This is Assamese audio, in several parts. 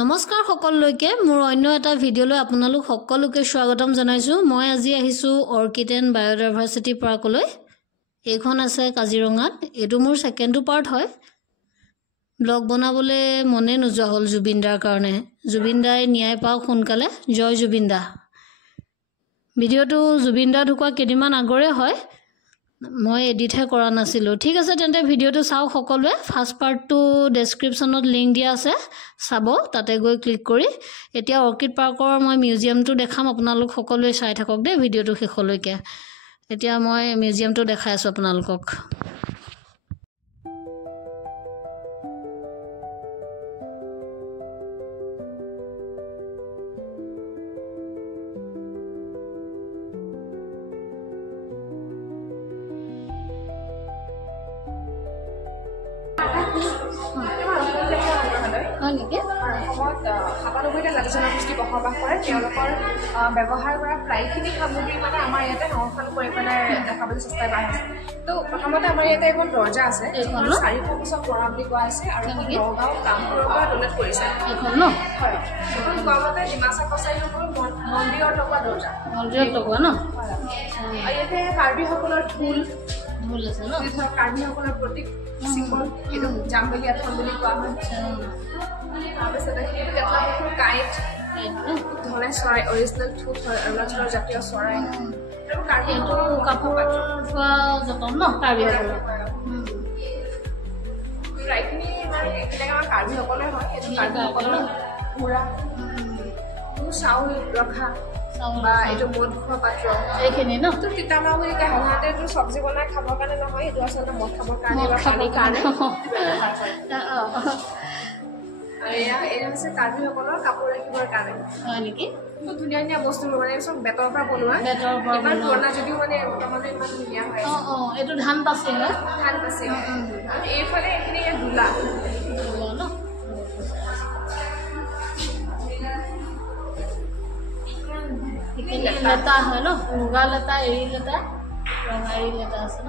নমস্কাৰ সকলোকে মোৰ অন্য এটা ভিডিঅলৈ আপোনালোক সকলোকে স্বাগতম জনাইছো মই আজি আহিছো অৰ্কিড এণ্ড বায়োডাইভাৰ্চিটি পাৰ্কলৈ এইখন আছে কাজিৰঙাত এটো মোৰ সেকেন্ড পাৰ্ট হয় ব্লগ বনাবলৈ মনে নোযোৱা হল জুবিনদাৰ কাৰণে জুবিনদাই ন্যায় পাওক সোনকালে জয় জুবিনদা ভিডিঅটো জুবিনদা ঢুকুৱা কেদিমান আগৰে হয় মই এডিটহে কৰা নাছিলো ঠিক আছে তেন্তে ভিডিঅটো চাও সকলোৱে ফাৰ্স্ট পাৰ্টটো ডেসক্ৰিপচনত লিংক দিয়া আছে চাব তাতে গৈ ক্লিক কৰি এতিয়া অৰ্কিড পাৰ্কৰ মই মিউজিয়ামটো দেখাম আপোনালোক সকলোৱে চাই থাকক দে ভিডিঅটো শেষলৈকে এতিয়া মই মিউজিয়ামটো দেখাই আছো আপোনালোকক ব্যৱহাৰ কৰা প্ৰায়খিনি সামগ্ৰী মানে আমাৰ ইয়াতে সংৰক্ষণ কৰি পেলাই দেখাবলৈ চেষ্টা কৰা হৈছে তো প্ৰথমতে আমাৰ ইয়াতে এখন দৰ্জা আছে 400 বছৰ পুৰণা বুলি কোৱা আছে আৰু নগাঁও কামপুৰৰ পৰা ডনেট কৰিছে এখন ন হয় এখন গাঁৱতে ডিমাচা কছাৰীৰ মন্দিৰত লগোৱা দৰ্জা মন্দিৰত লগোৱা ন আৰু ইয়াতে কাৰ্বিসকলৰ ঢোল আছে ন কাৰ্বিসকলৰ প্ৰতীক চিম্বল এইটো জাম্বেলিয়া থল বুলি কোৱা হয় তাৰপিছতে সেইটো কেটলাপুখুৰ কাইট ধনে চৰাই অৰিজিনেল ঠোঁট হয় অৰুণাচলৰ জাতীয় চৰাই আৰু কাৰ্বিসকলৰ কাপোৰ থোৱা যতন ন কাৰ্বিসকলৰ প্ৰায়খিনি মানে এইবিলাক আমাৰ কাৰ্বিসকলে হয় এইটো কাৰ্বিসকলৰ পুৰা চাউল ৰখা বা এইটো মদ খোৱা পাত্ৰ এইখিনি ন তো তিতামা বুলি কয় সাধাৰণতে এইটো চব্জি বনাই খাবৰ কাৰণে নহয় এইটো আচলতে মদ খাবৰ কাৰণে বা পানীৰ কাৰণে এয়া হৈছে কাৰ্বিসকলৰ কাপোৰ ৰাখিবৰ কাৰণে হয় নেকি খুব ধুনীয়া ধুনীয়া বস্তু মানে চব বেতৰ পৰা বনোৱা ইমান পুৰণা যদিও মানে বৰ্তমানে ইমান ধুনীয়া হয় এইটো ধান পাচি হয় ধান পাচি আৰু এইফালে এইখিনি ইয়াত দোলা ন লেতা হয় ন মুগা লেতা এৰী লেতা ৰঙা এৰী লেতা আছে ন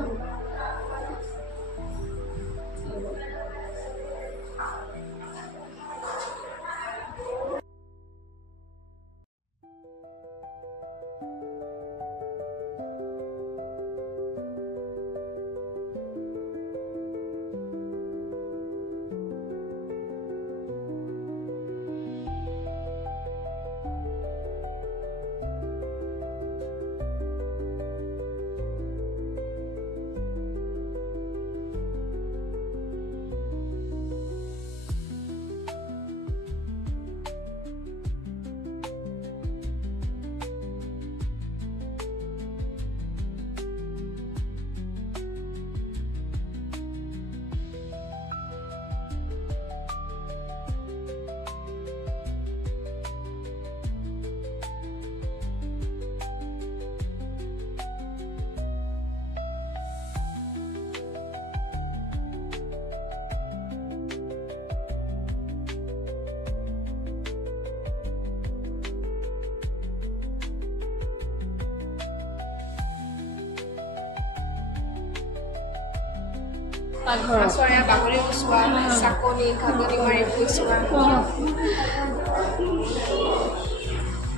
চৰাই বাগৰি গুচোৱা চাকনি ঘাগনি মাৰি গুচোৱা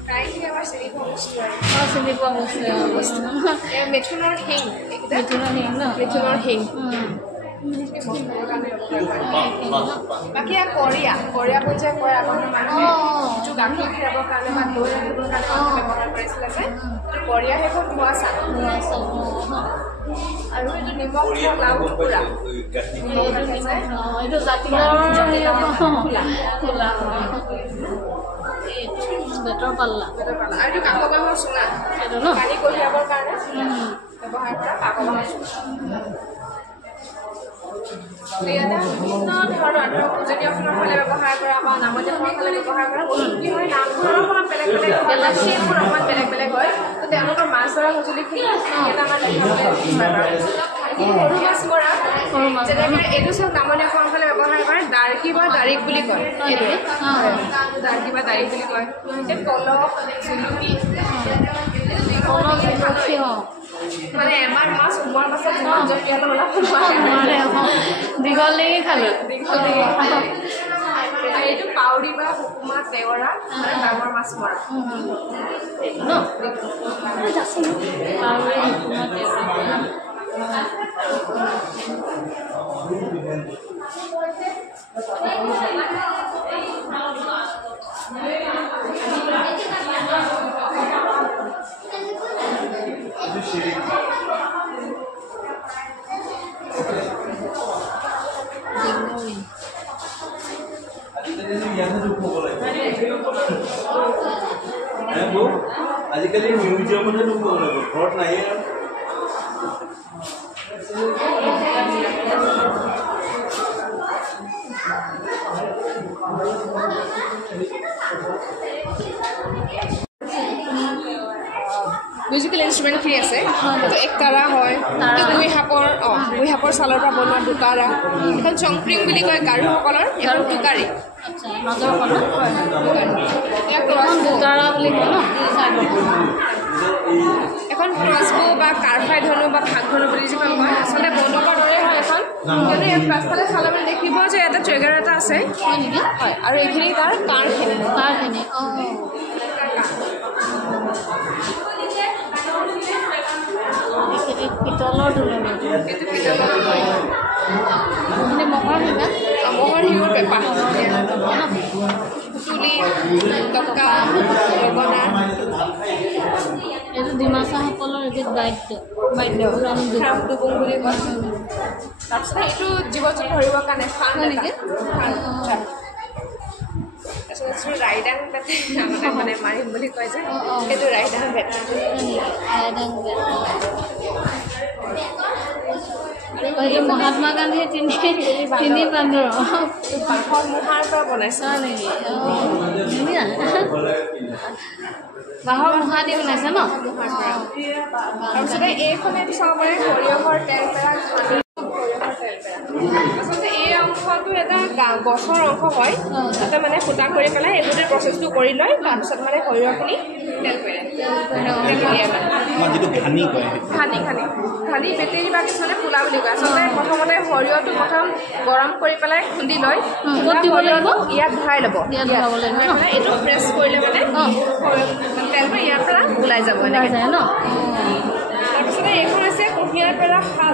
প্ৰায়খিনি আমাৰ চিনি পোৱা বস্তু মিথুনৰ শিং মিথুনৰ শিং বাকী কৰিয়া পৰ্যায় কয় আগৰ মানুহে যিটো গাখীৰ খীৰাবৰ কাৰণে বা দৈ ৰান্ধিবৰ কাৰণে ব্যৱহাৰ কৰিছিলে যে কৰিয়া সেইখন ধোৱা চাক আৰু এইটো নিমখ লাও টুকুৰা এইটো জাতিলাওৰ খোলা বেটৰ পাল্লা আৰু এইটো কাক বাঁহৰ চুঙা এইটো ন পানী কঢ়িয়াবৰ কাৰণে ব্যৱহাৰ কৰা কাক বাঁহৰ চুঙা ইয়াতে বিভিন্ন ধৰণৰ উজনিৰ ফালে ব্যৱহাৰ কৰা বা নামনিৰ ফালে ব্যৱহাৰ কৰা বস্তু কি হয় নামঘৰৰ অকণমান বেলেগ বেলেগ সেইবোৰ অকণমান বেলেগ বেলেগ হয় তো তেওঁলোকৰ মাছ ধৰা সঁজুলিখিনি এটা আমাৰ সৰু মাছ মৰা যেনেকৈ এইটো চব নামনি অসমৰ ফালে ব্যৱহাৰ কৰে দাৰ্কি বা দাৰিক বুলি কয় এইটোৱে দাৰ্কি বা দাৰিক বুলি কয় পলহ জুলুকি মানে এমাৰ মাছ উমৰ পাছত যিমান জপিয়ালে ওলাব নোৱাৰে দীঘল লাগি খালো আৰু এইটো পাউৰি বা হুকুমা তেওৰা মানে ডাঙৰ মাছ মৰা ন পাউৰি হুকুমা তেওৰা আজিকালি মিউজিয়ামতে নুকব লাগিব ঘৰত নাই মিউজিকেল ইনষ্ট্ৰুমেণ্টখিনি আছে তো একতাৰা হয় গুই সাপৰ ছালৰ পৰা বনোৱা দুকাৰা এখন চংপ্ৰিং বুলি কয় গাৰোসকলৰ এখন টুকাৰী এখন ক্ৰছবো বা কাৰফাই ধনু বা ভাগ ধনু বুলি যিখন কয় আচলতে বন্দুকৰ দৰে হয় এখন কিন্তু ইয়াত পাছফালে চালে মানে দেখিব যে এটা ট্ৰিগাৰ এটা আছে হয় আৰু এইখিনি তাৰ কাঁড়খিনি পিতলৰ মহৰ শিঙৰ পেপা তুলি টকা গগনা এইটো ডিমাচাসকলৰ এবিধ বাদ্য খামটুপুং বুলি কয় তাৰপিছত এইটো জীৱ জন্তু ধৰিবৰ কাৰণে ফান নেকি তাৰপিছত ৰাইডাং বেটে আগতে মানে মাৰিম বুলি কয় যে সেইটো ৰাইডাং বেট মহাত্মা গান্ধীয়ে তিনি বান্দৰ বাঁহৰ মুহাৰ পৰা বনাইছে নেকি ধুনীয়া বাঁহৰ মুহা দি বনাইছে ন তাৰপিছতে এইখনে চাব পাৰে সৰিয়হৰ তেলপেৰা আচলতে এই অংশটো এটা গছৰ অংশ হয় তাতে মানে ফুটা কৰি পেলাই এইবোৰে প্ৰচেছটো কৰি লয় তাৰপিছত মানে সৰিয়হখিনি তেল খানি বেটেৰী বা কিছুমানে পোলা বুলি কয় আচলতে প্ৰথমতে সৰিয়হটো প্ৰথম গৰম কৰি পেলাই খুন্দি লয় সৰিয়হটো ইয়াত ভৰাই ল'ব এইটো প্ৰেছ কৰিলে মানে তেলটো ইয়াৰ পৰা ওলাই যাব এনেকৈ ন তাৰপিছতে এইখন হৈছে কুঁহিয়াৰ পেৰা শাল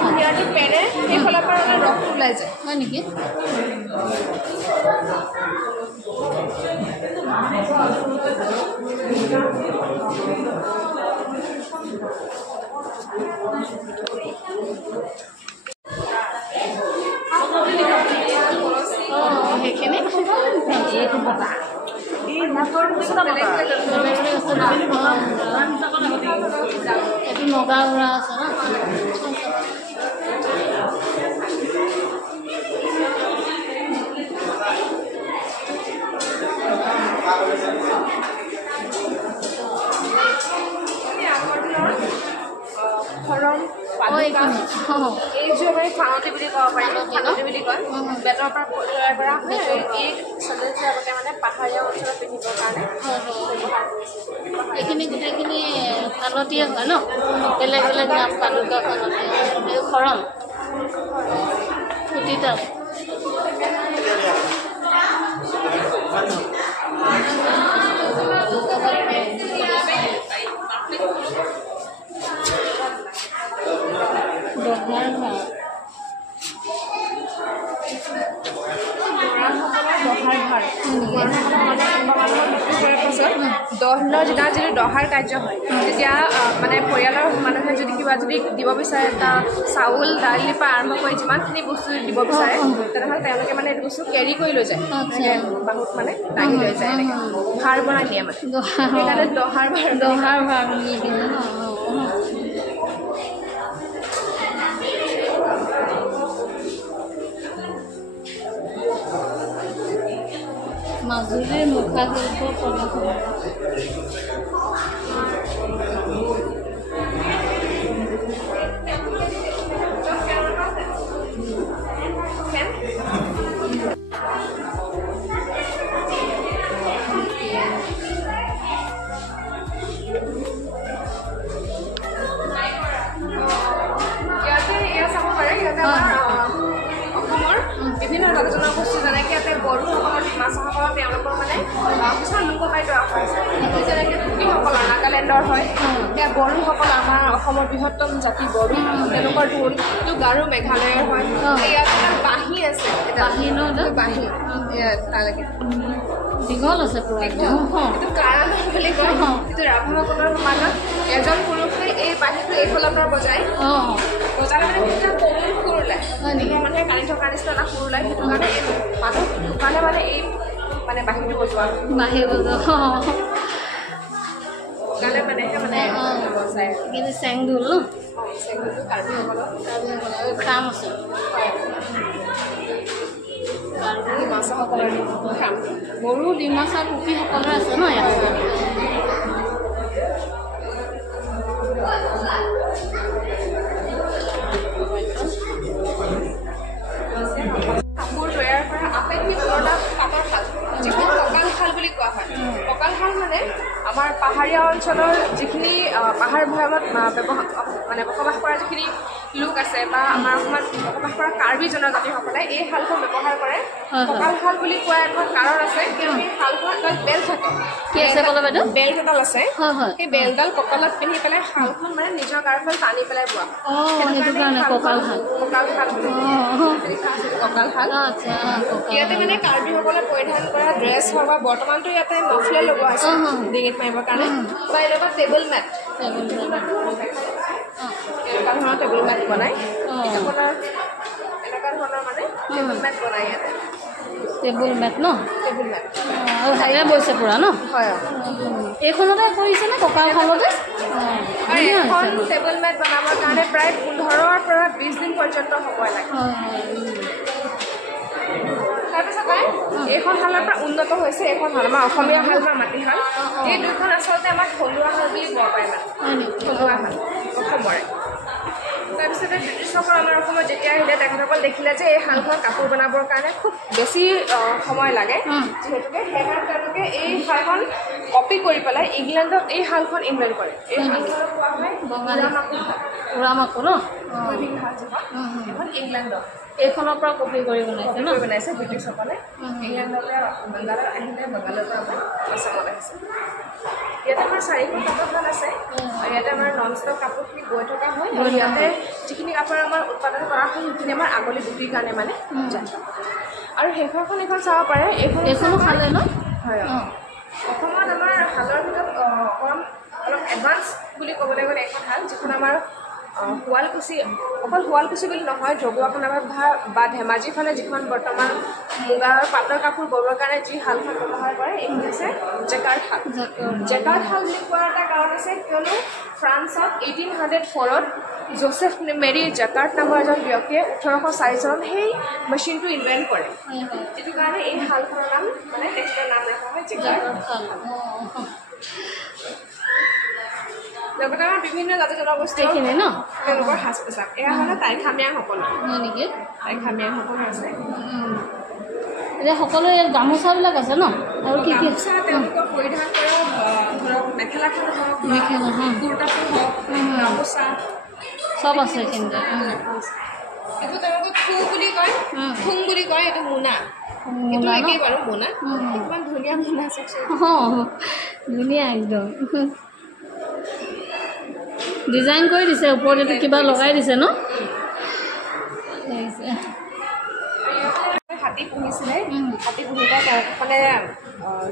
কুঁহিয়াৰটো পেৰে সেইফালৰ পৰা মানে ৰসটো ওলাই যায় হয় নেকি সেইখিনি এইটো বতা এইটো নগা উৰা আছে ন এইযোৰ মানে ফানতি বুলি ক'ব পাৰি ফানতি বুলি কয় বেতৰ পৰা তৈয়াৰ কৰা হয় আৰু এই চেণ্ডেলযোৰ আগতে মানে পাহাৰীয়া অঞ্চলত পিন্ধিবৰ কাৰণে এইখিনি গোটেইখিনি ফালতীয়া হয় ন বেলেগ বেলেগ নাম পালুকা ফালতীয়া এই খৰম ফুটিতাল দহলৰ যেতিয়া যদি দহাৰ কাৰ্য হয় তেতিয়া মানে পৰিয়ালৰ মানুহে যদি কিবা যদি দিব বিচাৰে এটা চাউল দালিৰ পৰা আৰম্ভ কৰি যিমানখিনি বস্তু দিব বিচাৰে তেনেহ'লে তেওঁলোকে মানে এইটো বস্তু কেৰি কৰি লৈ যায় বাহুত মানে দাঙি লৈ যায় এনেকৈ ভাৰ বনাই নিয়ে মানে সেইকাৰণে দহাৰ ভাৰ মাজুলীৰ মুখাশিল্প প্ৰদৰ্শন ইয়াতে চাব পাৰে ইয়াতে আমাৰ জাতি জনগোষ্ঠী যেনেকৈ ইয়াতে বড়োসকলৰ ডিমাছাসকলৰ তেওঁলোকৰ মানে কিছুমান লোকবাদ্য আছে যেনেকৈ কুকিসকলৰ নাগালেণ্ডৰ হয় এতিয়া বড়োসকল আমাৰ অসমৰ বৃহত্তম জাতি বড়ো তেওঁলোকৰ ঢোল এইটো গাৰো মেঘালয়ৰ হয় ইয়াত বাঁহী আছে বাঁহী তালৈকে দীঘল আছে পুৰা এইটো কাৰণ বুলি কয় এইটো ৰাভাসকলৰ সমাজত এজন পুৰুষে এই বাঁহীটো এইফালৰ পৰা বজালে মানে তেতিয়া কমল সুৰ ওলায় মানুহে কান্দি থকা নিচিনা এটা সুৰ ওলায় সেইটো কাৰণে এই মানুহ ঢুকালে মানে এই মানে বাঁহীটো বজোৱা বাঁহী বজোৱা গালে মানেহে মানে বজায় কিন্তু চেংঢোল ন চেংঢোলটো কাৰ্বিসকলৰ খাম আছে ডিমাছাসকলৰ খাম বড়ো ডিমাছা কুকিসকলৰ আছে ন ইয়াত কাপোৰ তৈয়াৰ কৰা আটাইতকৈ পুৰণা পাটৰ শাল যিখন কঁকাল শাল বুলি কোৱা হয় কঁকাল শাল মানে আমাৰ পাহাৰীয়া অঞ্চলৰ যিখিনি পাহাৰ ভৈয়ামত মানে বসবাস কৰা যিখিনি লোক আছে বা আমাৰ অসমত বসবাস কৰা কাৰ্বি জনজাতিসকলে এই শালখন ব্যৱহাৰ কৰে কঁকাল শাল বুলি কোৱা এটা কাৰণ আছে কিয়নো এই শালখনত তাত বেল থাকে কি আছে ক'লে বাইদেউ বেল্ট এডাল আছে সেই বেল্টডাল কঁকালত পিন্ধি পেলাই শালখন মানে নিজৰ গাৰফাল টানি পেলাই বোৱা সেইটো কাৰণে কঁকাল শাল কঁকাল শাল কঁকাল শাল ইয়াতে মানে কাৰ্বিসকলে পৰিধান কৰা ড্ৰেছ হওক বা বৰ্তমানতো ইয়াতে মফলে লগোৱা আছে ডিঙিত মাৰিবৰ কাৰণে বা এনেকুৱা টেবুল মেট এনেকুৱা ধৰণৰ টেবুল মেট বনায় আপোনাৰ এনেকুৱা ধৰণৰ মানে টেবুল মেট বনায় ইয়াতে টেবুল মেট ন টেবুল মেট হাতেৰে বৈছে পুৰা ন হয় এইখনতে কৰিছে নে কঁকাল শালতে এখন টেবুল মেট বনাবৰ কাৰণে প্ৰায় 15 পৰা 20 দিন পৰ্যন্ত সময় লাগে তাৰপিছত এইখন শালৰ পৰা উন্নত হৈছে এইখন শাল আমাৰ অসমীয়া শাল বা মাটিশাল এই দুখন আচলতে আমাৰ থলুৱা শাল বুলি ক'ব পাৰে মানে থলুৱা শাল অসমৰে তাৰপিছতে ব্ৰিটিছসকল আমাৰ অসমত যেতিয়া আহিলে তেখেতসকল দেখিলে যে এই শালখন কাপোৰ বনাবৰ কাৰণে খুব বেছি সময় লাগে যিহেতুকে সেইকাৰণে তেওঁলোকে এই শালখন কপি কৰি পেলাই ইংলেণ্ডত এই শালখন ইনভেণ্ট কৰে এই শালখনক কোৱা হয় উৰামাকো ন এখন ইংলেণ্ডত এইখনৰ পৰা কপি কৰি বনাইছে ব্ৰিটিছসকলে ইংলেণ্ডৰ পৰা বাংগালত আহিলে বাংগালৰ পৰা আছামত আহিছে ইয়াতে আমাৰ 4খন কাপোৰ শাল আছে ইয়াতে আমাৰ নন ষ্টপ কাপোৰখিনি বৈ থকা হয় আৰু ইয়াতে যিখিনি কাপোৰ আমাৰ উৎপাদন কৰা হয় সেইখিনি আমাৰ আগলি বিক্ৰীৰ কাৰণে মানে যায় আৰু শেষৰখন এখন চাব পাৰে এইখনো শালে ন হয় অসমত আমাৰ শালৰ ভিতৰত অলপ এডভান্স বুলি ক'বলৈ গ'লে এখন শাল যিখন আমাৰ শুৱালকুছি অকল শুৱালকুছি বুলি নহয় জগুৱাখনাবাদ বা ধেমাজিৰ ফালে যিখন বৰ্তমান মুগাৰ পাটৰ কাপোৰ ববৰ কাৰণে যি শালখন ব্যৱহাৰ কৰে এইখন হৈছে জেকাৰ্ড শাল জেকাৰ্ড শাল বুলি কোৱাৰ এটা কাৰণ আছে কিয়নো ফ্ৰান্সত 1804ত জোচেফ মেৰী জেকাৰ্ড নামৰ এজন ব্যক্তিয়ে 1804 চনত সেই মেচিনটো ইনভেণ্ট কৰে এইটো কাৰণে এই শালখনৰ নাম মানে তেখেতৰ নাম ৰখা হয় জেকাৰ্ড শাল লগতে আমাৰ বিভিন্ন জাতি জনগোষ্ঠীখিনি ন তেওঁলোকৰ সাজ পোছাক এয়া হ'লে টাইখামিয়াসকলৰ হয় নেকি টাইখামিয়াসকলৰ আছে এতিয়া সকলো ইয়াত গামোচাবিলাক আছে ন আৰু কি কি গামোচা তেওঁলোকৰ পৰিধান কৰা ধৰক মেখেলাখন হওক কুৰ্তাটো হওক গামোচা চব আছে কিন্তু এইটো তেওঁলোকক থু বুলি কয় থুং বুলি কয় এইটো মোনা এইটো একেই বাৰু মোনা ইমান ধুনীয়া মোনা চাওকচোন ধুনীয়া একদম ডিজাইন কৰি দিছে ওপৰতে কিবা লগাই দিছে ন হাতী পুহিছিলে হাতী পুহিলে তেওঁলোকক মানে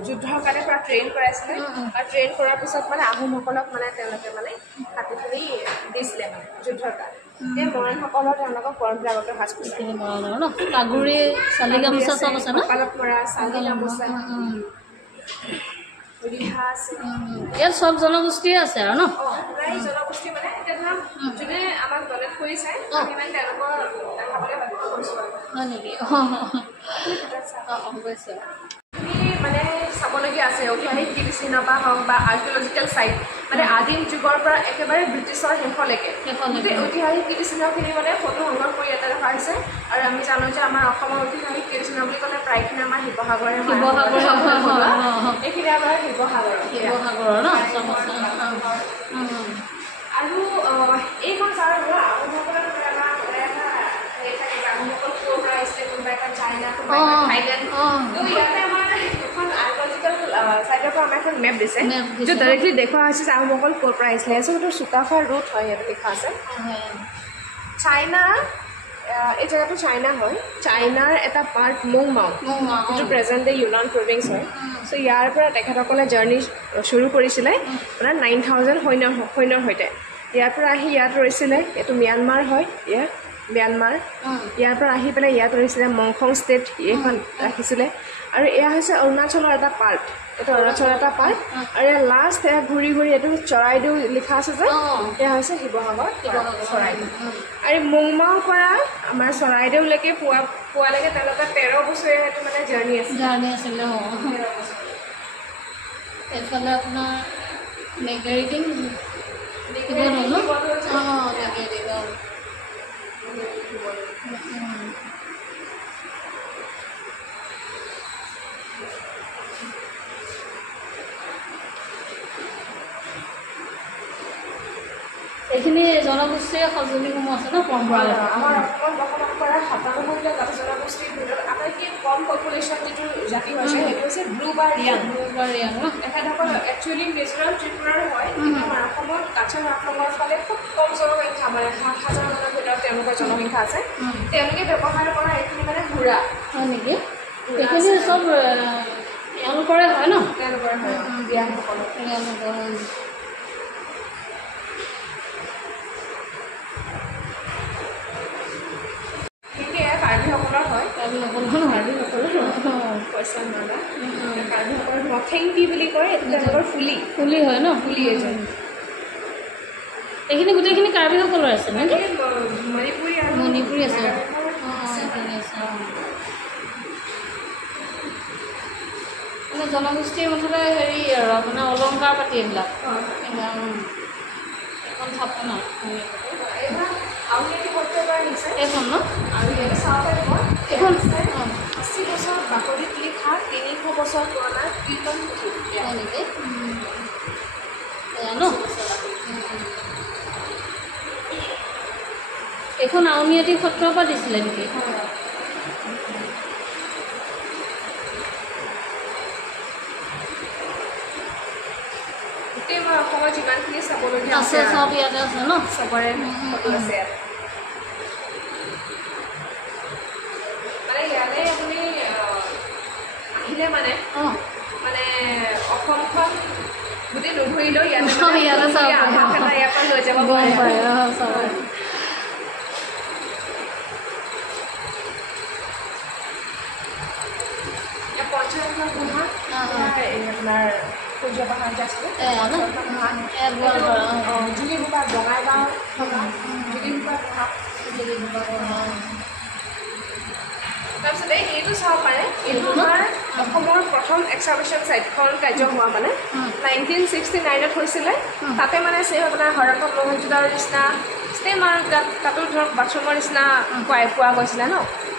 যুদ্ধৰ কাৰণে পৰা ট্ৰেইন কৰাইছিলে আৰু ট্ৰেইন কৰাৰ পিছত মানে আহোমসকলক মানে তেওঁলোকে মানে হাতী পুহি দিছিলে মানে যুদ্ধৰ কাৰণে এই মৰাণসকলৰ তেওঁলোকৰ পৰম্পৰাগত সাজ পোছাক ন পাগুৰি চালি গামোচা চব আছে ন কপালত মৰা চালি গামোচা ৰিহা আছে ইয়াত চব জনগোষ্ঠীয়ে আছে আৰু ন প্ৰায় জনগোষ্ঠী মানে এতিয়া ধৰক যোনে আমাক ডনেট কৰিছে আমি মানে তেওঁলোকৰ দেখাবলৈ বাধ্য কৰিছোঁ হয় নেকি অৱশ্যে মানে চাবলগীয়া আছে ঐতিহাসিক কীৰ্তিচিহ্ন বা হওক বা আৰ্কিঅলজিকেল চাইট মানে আদিম যুগৰ পৰা একেবাৰে ব্ৰিটিছৰ শেষলৈকে গোটেই ঐতিহাসিক কীৰ্তিচিহ্নখিনি মানে ফটো সংগ্ৰহ কৰি ইয়াতে ৰখা হৈছে আৰু আমি জানো যে আমাৰ অসমৰ ঐতিহাসিক কীৰ্তিচিহ্ন বুলি ক'লে প্ৰায়খিনি আমাৰ শিৱসাগৰে এইখিনি আমাৰ শিৱসাগৰৰ ন আৰু এইখন চাৰ আহোমসকলৰ আমাৰ আহোমসকল ক'ৰ পৰা আহিছিলে কোনোবা এটা চাইনা থাইলেণ্ড তো ইয়াতে আমাৰ এখন আৰ্কিঅলজিকেল চাইটৰ পৰা আমাৰ এখন মেপ দিছে য'ত ডাইৰেক্টলি দেখুওৱা হৈছে যে আহোমসকল ক'ৰ পৰা আহিছিলে আচলতে চুকাফা ৰুট হয় ইয়াতে লিখা আছে চাইনা এই জেগাটো চাইনা হয় চাইনাৰ এটা পাৰ্ট মোংমাও যিটো প্ৰেজেণ্ট ডে ইউনান প্ৰভিন্স হয় চ' ইয়াৰ পৰা তেখেতসকলে জাৰ্ণি শুৰু কৰিছিলে আপোনাৰ 9,000 সৈন্যৰ সৈতে ইয়াৰ পৰা আহি ইয়াত ৰৈছিলে এইটো ম্যানমাৰ হয় ইয়াত ম্যানমাৰ ইয়াৰ পৰা আহি পেলাই ইয়াত ৰৈছিলে মংখং ষ্টেট এইখন ৰাখিছিলে আৰু এয়া হৈছে অৰুণাচলৰ এটা পাৰ্ট এইটো অৰুণাচলৰ এটা পাৰ্ট আৰু ইয়াৰ লাষ্ট এয়া ঘূৰি ঘূৰি এইটো চৰাইদেউ লিখা আছে যে এয়া হৈছে শিৱসাগৰ চৰাইদেউ আৰু মোংমাওৰ পৰা আমাৰ চৰাইদেউলৈকে পোৱালৈকে তেওঁলোকৰ 13 বছৰীয়া সেইটো মানে জাৰ্ণি আছিলে এইফালে আপোনাৰ নেগেৰিটিং এইখিনি জনগোষ্ঠীয় সঁজুলিসমূহ আছে ন পৰম্পৰাগত আমাৰ অসমত বসবাস কৰা 97টা জাতি জনগোষ্ঠীৰ ভিতৰত আটাইতকৈ কম পপুলেশ্যন যিটো জাতি হৈছে সেইটো হৈছে ব্লু বা ৰিয়াং তেখেতসকল একচুৱেলি মিজোৰাম ত্ৰিপুৰাৰ হয় আমাৰ অসমত কাছাৰ আক্ৰমণৰ ফালে খুব কম জনসংখ্যা মানে 7,000 মানৰ ভিতৰত তেওঁলোকৰ জনসংখ্যা আছে তেওঁলোকে ব্যৱহাৰ কৰা এইখিনি মানে সুৰা হয় নেকি এইখিনি চব এওঁলোকৰে হয় ন তেওঁলোকৰে হয় ৰিয়াংসকলৰ কাৰ্বিসকলৰ হয় কাৰ্বিসকলৰ মথেংটি বুলি কয় এইটো তেওঁলোকৰ ফুলি হয় ন ফুলি এজন এইখিনি গোটেইখিনি কাৰ্বিসকলৰ আছে নেকি মণিপুৰী আছে মানে জনগোষ্ঠীৰ মুঠতে হেৰি আৰু আপোনাৰ অলংকাৰ পাতি এইবিলাক এখন থাপনা এইখন ন আৰু এইখন 80 বছৰ বাকৰিত লিখা 300 বছৰ পুৰণা কীৰ্তন পুথি নেকি ন এইখন আউনীআটী সত্ৰৰ পৰা দিছিলে নেকি গোটেই মই অসমত যিমানখিনি চাবলগীয়া আছে চব ইয়াতে আছে ন চবৰে ফটো আছে মানে ইয়ালৈ আপুনি আহিলে মানে অসমখন গোটেই নুঘূৰিলেও ইয়াতে ইয়াৰ পৰা লৈ যাব পাৰে পঞ্চায়তৰ গুহা আপোনাৰ সূৰ্য পাহাৰ যে আছিলে জুলিবোবা বঙাইগাঁও থকা জুলিবোবা গুহা তাৰপিছতে এইটো চাব পাৰে এইটো আমাৰ অসমৰ প্ৰথম এক্সাবিশ্যন চাইটখন কাৰ্য হোৱা মানে 1969ত হৈছিলে তাতে মানে চেম আপোনাৰ হৰপ্পা মহেঞ্জোদাৰোৰ নিচিনা ষ্টেম আৰু তাতো ধৰক বাথৰুমৰ নিচিনা পোৱা গৈছিলে ন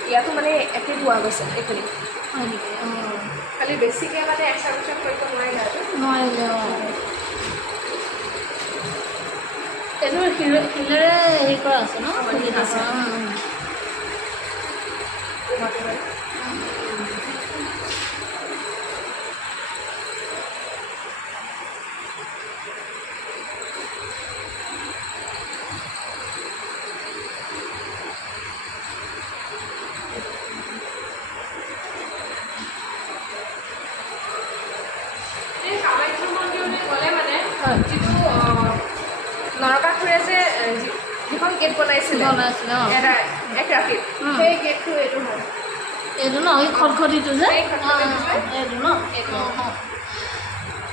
ইয়াতো মানে একেই পোৱা গৈছে এইখিনি খালি বেছিকৈ মানে এক্সাবিশ্যন কৰিব নোৱাৰিলে এইটো শিলেৰে হেৰি কৰা আছে ন যিটো নৰকাসুৰে যে যিখন গেট বনাইছিলে এক ৰাতিত সেই গেটটো এইটো হয় এইটো ন এই খটখটিটো যে এইটো ন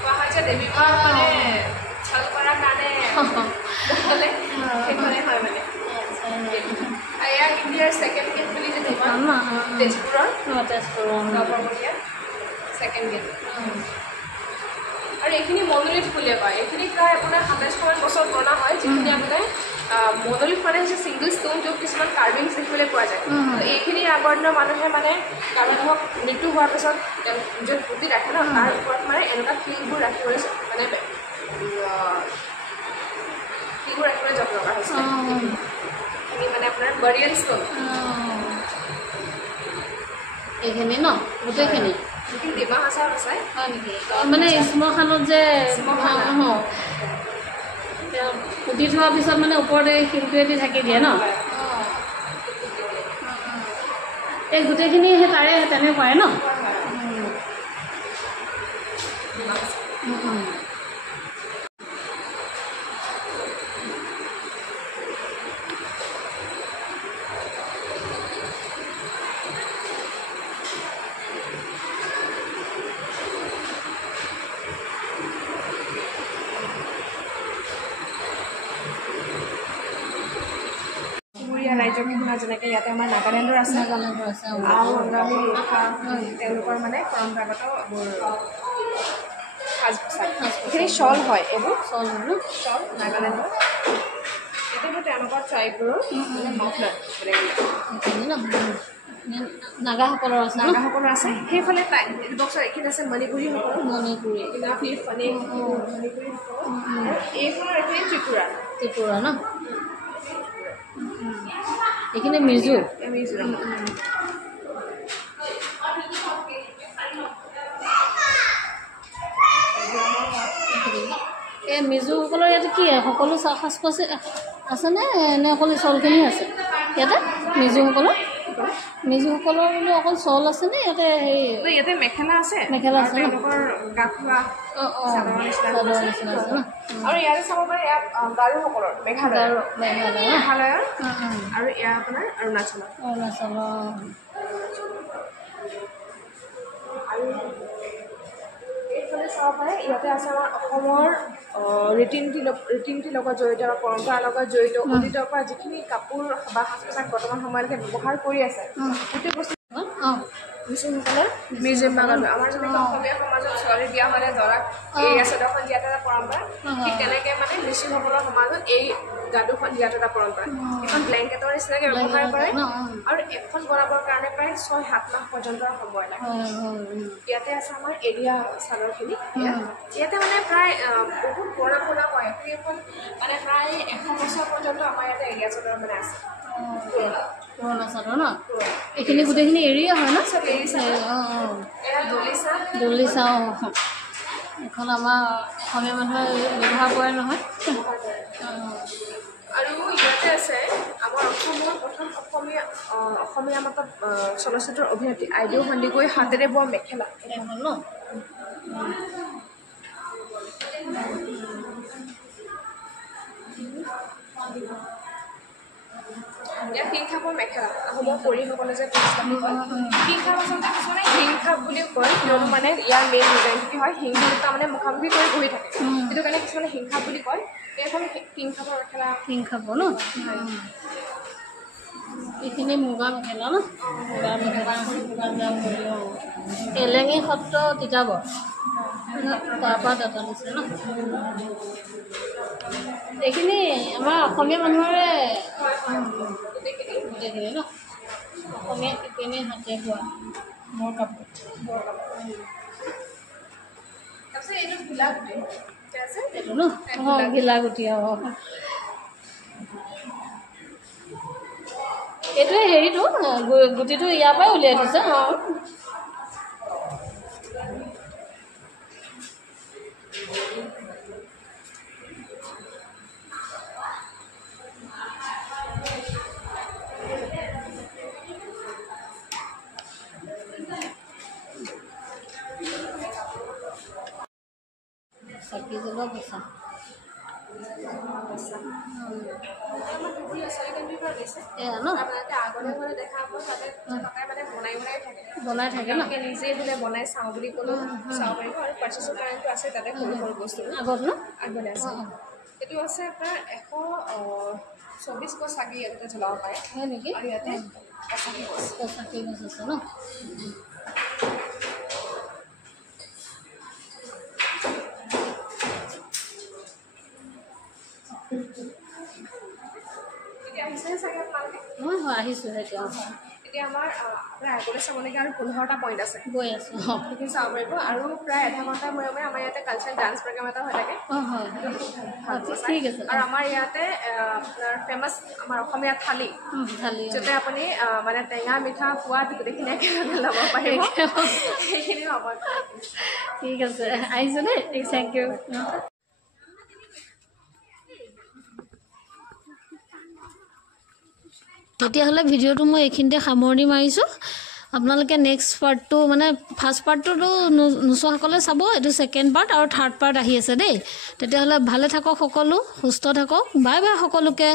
কোৱা হয় যে দেৱী মাৰ মানে ছল কৰাৰ কাৰণে সেইখনে হয় মানে এয়া ইণ্ডিয়াৰ ছেকেণ্ড গেট বুলি যে তেজপুৰৰ নৱমীয়া ছেকেণ্ড গেট আৰু এইখিনি মনোলিথ বুলিয়ে কয় এইখিনি প্ৰায় আপোনাৰ 27 বছৰ পুৰণা হয় যিখিনি আপোনাৰ মনোলিথ মানে হৈছে ছিংগল ষ্টোন য'ত কিছুমান কাৰ্ভিংছ দেখিবলৈ পোৱা যায় এইখিনি আগৰ দিনৰ মানুহে মানে কাৰোবাৰ ধৰক মৃত্যু হোৱাৰ পিছত য'ত পুতি ৰাখে ন তাৰ ওপৰত মানে এনেকুৱা শিলবোৰ ৰাখিবলৈ মানে শিলবোৰ ৰাখিবলৈ যত্ন কৰা হৈছিলে। এইখিনি মানে আপোনাৰ বাৰিয়েল ষ্টোন এইখিনি ন গোটেইখিনি ডিমা হাছাৰ আছে হয় নেকি মানে শ্মশানত যে পুতি থোৱাৰ পিছত মানে ওপৰতে শিলটোৱেদি ঢাকি দিয়ে ন এই গোটেইখিনি সেই তাৰে তেনেকুৱাই ন ৰাজ্য কেইখনৰ যেনেকৈ ইয়াতে আমাৰ নাগালেণ্ডৰ আছে আৰু অংগামী ৰেখা তেওঁলোকৰ মানে পৰম্পৰাগত সাজ পোছাক এইখিনি শ্বল হয় এইবোৰ শ্বল নাগালেণ্ডৰ এইটো তেওঁলোকৰ ট্ৰাইববোৰৰ মাফলাৰ নাগাসকলৰ আছে সেইফালে বক্সৰ এইখিনি আছে মণিপুৰীসকলৰ মণিপুৰী এইখনৰ এইখিনি ত্ৰিপুৰা ন এইখিনি মিজো এই মিজোসকলৰ ইয়াতে কি সকলো সাজ পোছ আছেনে নে অকল চলখিনি আছে ইয়াতে মিজোসকলৰ বোলো অকল চল আছেনে ইয়াতে হেৰি ইয়াতে মেখেলা আছে তেওঁলোকৰ গাঁঠোৱা আৰু ইয়াতে চাব পাৰে ইয়াত গাৰোসকলৰ মেঘালয়ৰ আৰু এয়া আপোনাৰ অৰুণাচলৰ আৰু এইফালে চাব পাৰে ইয়াতে আছে আমাৰ অসমৰ ৰীতি নীতিৰ লগত জড়িত বা পৰম্পৰাৰ লগত জড়িত অতীতৰ পৰা যিখিনি কাপোৰ বা সাজ পোছাক বৰ্তমান সময়লৈকে ব্যৱহাৰ কৰি আছে গোটেই বস্তু মিচিংসকলৰ মিউজিয়াম বাগান আমাৰ যেনেকৈ অসমীয়া সমাজত ছোৱালী বিয়া হ'লে দৰাক এই চাদৰখন দিয়াটো এটা পৰম্পৰা ঠিক তেনেকৈ মানে মিচিংসকলৰ সমাজত এই গাদুখন দিয়াটো এটা পৰম্পৰা এখন ব্লেংকেটৰ নিচিনাকৈ ব্যৱহাৰ কৰে আৰু এখন বনাবৰ কাৰণে প্ৰায় 6-7 মাহ পৰ্যন্ত সময় লাগে ইয়াতে আছে আমাৰ এৰিয়া চাদৰখিনি ইয়াতে মানে প্ৰায় বহুত পুৰণা হয় এখন মানে প্ৰায় 100 বছৰ পৰ্যন্ত আমাৰ ইয়াতে এৰিয়া চাদৰ মানে আছে পুৰণা চাদৰ ন এইখিনি গোটেইখিনি এৰিয়া হয় ন দলিচা এখন আমাৰ অসমীয়া মানুহে ব্যৱহাৰ কৰে নহয় আৰু ইয়াতে আছে আমাৰ অসমৰ প্ৰথম অসমীয়া মাতত চলচ্চিত্ৰৰ অভিনেত্ৰী আইদেউ সন্দিকৈ হাতেৰে বোৱা মেখেলা এখন ন ইয়াত হিংখাপৰ মেখেলা আহোমৰ পৰিসকলে যে হিংখাপ আচলতে কিছুমানে হিংখাপ বুলিও কয় কিয়নো মানে ইয়াৰ মেইন ডিজাইনটো কি হয় হিংখাপ তাৰমানে মুখামুখি কৰি বহি থাকে সেইটো কাৰণে কিছুমানে হিংখাপ বুলি কয় এইখন হিংখাপৰ মেখেলা হিংখাপ ন এইখিনি মুগা মেখেলা ন মুগা মেখেলা এলেঙি সত্ৰ তিতাবৰ তাৰপৰা দাঁতা দিছে ন এইখিনি আমাৰ অসমীয়া মানুহৰে গোটেইখিনি ন অসমীয়া শিপিনী হাতে বোৱা মোৰ কাপোৰ তাৰপিছত এইটো ঘিলাগুটি আছে এইটো ন ঘিলাগুটি এইটোৱে হেৰিটো গুটিটো ইয়াৰ পৰাই উলিয়াই থৈছে চাকি জ্বলোৱা বচা বনাই থাকে ন নিজে বোলে বনাই চাওঁ বুলি ক'লেও চাব পাৰিব আৰু পাৰ্চেছৰ কাৰণেতো আছে তাতে সৰু সৰু বস্তু আগত ন আগতে আছে এইটো আছে আপোনাৰ 124 গছ চাকি ইয়াতে জ্বলাব পাৰে হয় নেকি আৰু ইয়াতে 85 গছ আছে ন এতিয়া আহিছে চাগে আপোনালোকে হয় আহিছোঁ এতিয়া গতিকে আমাৰ প্ৰায় আগলৈ চাবলগীয়া আৰু 15টা পইণ্ট আছে গৈ আছোঁ সেইখিনি চাব পাৰিব আৰু প্ৰায় আধা ঘণ্টা মূৰে মূৰে আমাৰ ইয়াতে কালচাৰেল ডান্স প্ৰগ্ৰাম এটা হৈ থাকে হয় ঠিক আছে আৰু আমাৰ ইয়াতে আপোনাৰ ফেমাছ আমাৰ অসমীয়া থালি খালি য'তে আপুনি মানে টেঙা মিঠা সোৱাদ গোটেইখিনি একেলগে ল'ব পাৰিব সেইখিনিও আমাৰ ঠিক আছে আহিছোঁ দেই থেংক ইউ তেতিয়াহ'লে ভিডিঅ'টো মই এইখিনিতে সামৰণি মাৰিছোঁ আপোনালোকে নেক্সট পাৰ্টটো মানে ফাৰ্ষ্ট পাৰ্টটোতো নোচোৱাসকলে চাব এইটো ছেকেণ্ড পাৰ্ট আৰু থাৰ্ড পাৰ্ট আহি আছে দেই তেতিয়াহ'লে ভালে থাকক সকলো সুস্থ থাকক বাই বাই সকলোকে